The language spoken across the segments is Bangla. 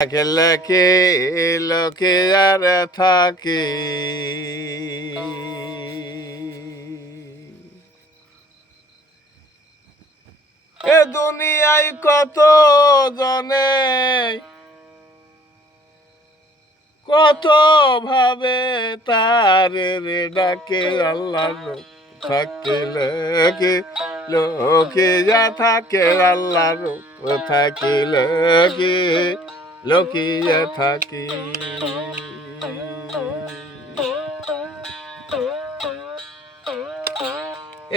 লেখে লোকে আর থাকি এ দুনিয়ায় কত জনে কত ভাবে তার রে ডাকে আল্লাহ থাকিলে কি লোকে যা থাকে আল্লাহ রূপ থাকিলে কি লোকিয়া থাকি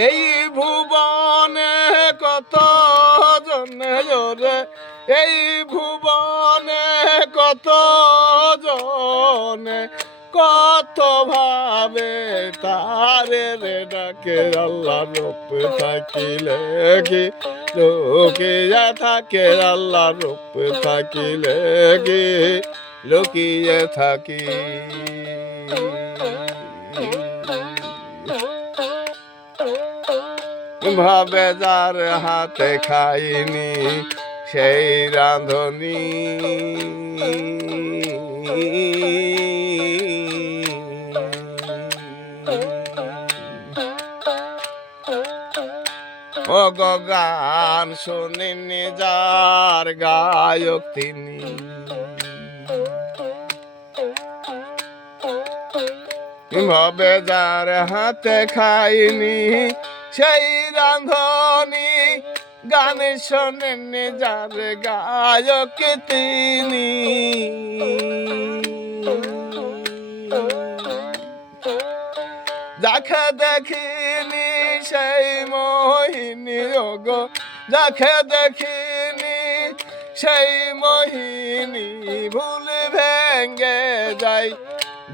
এই ভুবনে কত জনে জোরে এই ভুবনে কত জনে কত ভাবে তারে রে ডাকে আল্লাহ রূপ থাকিলে কি লোকিয়া থাকে আল্লাহ রূপ থাকিলে কি লোকিয়া থাকি ভাবে যার হাতে খাইনি সেই রাঁধুনি ও গান শুনিনি যার গায়ক তিনি ভাবে যার হাতে খাইনি সেই রাঁধুনি গান শোনেননি যার গায়ক তিনি যাকে দেখিনি সেই মোহিনী গো যাকে দেখিনি সেই মোহিনী ভুল ভেঙ্গে যাই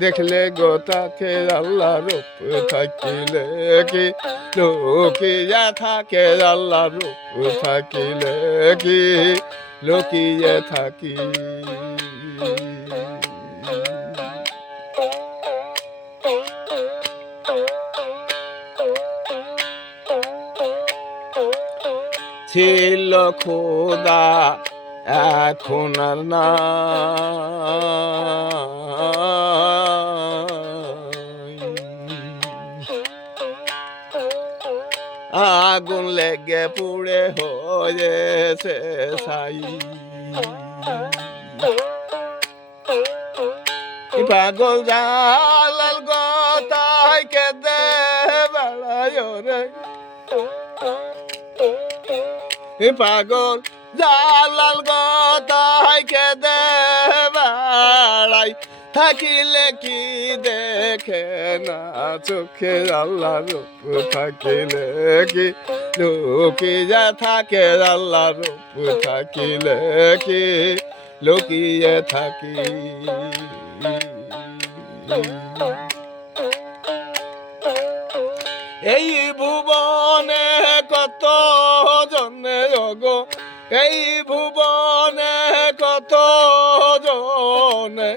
দেখলে গো তাকে আল্লাহ রূপ থাকিলে কি লোকিয়া থাকে আল্লাহ রূপ থাকিলে কি লোকিয়া থাকি ছিল খোদা এখন আর না আগুন লেগে পুড়ে হয়েছে ছাই পাগল জালাল গতায় কেঁদে বেড়ায় রে পাগল জালাল গতায় কেঁদে বেড়াই থাকিলে কি দেখে না চোখে আল্লাহ রূপ থাকিলে কি লোকিয়া থাকে আল্লাহ রূপ থাকিলে কি লোকিয়া থাকি এই ভুবনে কত জনে গো এই ভুবনে কত জনে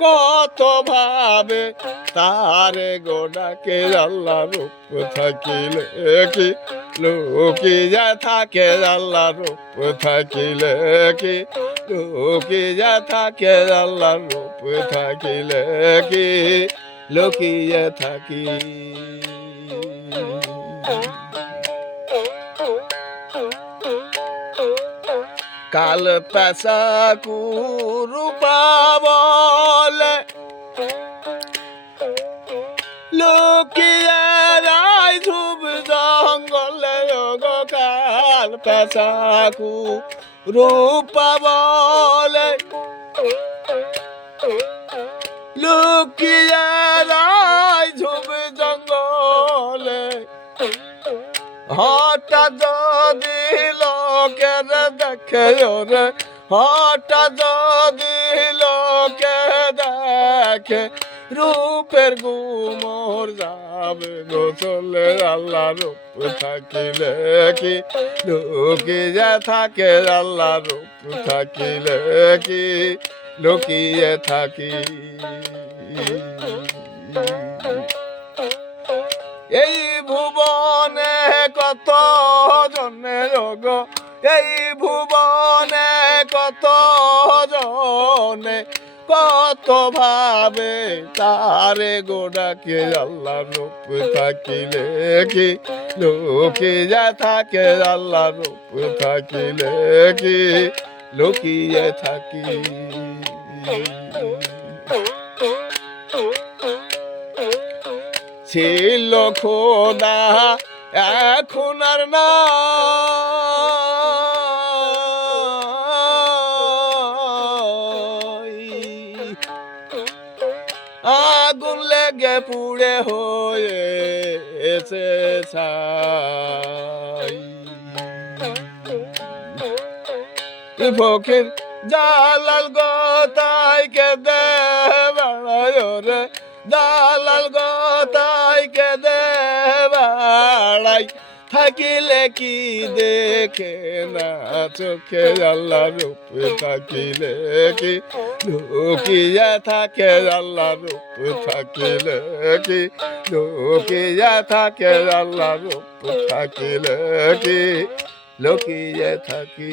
কত ভাবে তারে গোডাকে আল্লাহ রূপ থাকিলে কি লোকিয়া থাকে আল্লাহ রূপ থাকিলে কি লোকিয়া থাকে আল্লাহ রূপ থাকিলে কি লোকিয়া থাকি কাল পেশা কুরূপা বলে লোকিয়া রায় ধুব জঙ্গলে গো কাল পেশা কুরূপা বলে লোকিয়া রায় ধুব জঙ্গলে হঠাৎ যদি লোকের দেখে রে হঠাৎ যদি লোকে দেখে রূপের গুমর যাবে গো চলে আল্লাহ রূপ থাকিলে কি লোকিয়া থাকে আল্লাহ রূপ থাকিলে কি লোকিয়া থাকি এই ভুবনে কত জনে গো এই ভুবনে কত জনে কত ভাবে তারে গোডাকে আল্লাহ রূপ থাকিলে কি লুকিয়ে থাকে আল্লাহ রূপ থাকিলে কি লুকিয়ে থাকি ছিল খোদা এখন আর না আগুন লেগে পুড়ে হয়েছে ছাই ফকির জালাল গতাই কে দে বেড়ায় রে দালাল গতাই কে দে বেড়াই থাকিলে কি দেখে না চোখে আল্লাহ রূপ থাকিলে কি লুকিয়ে থাকে আল্লাহ রূপ থাকিলে কি লুকিয়ে থাকে আল্লাহ রূপ থাকিলে কি লুকিয়ে থাকি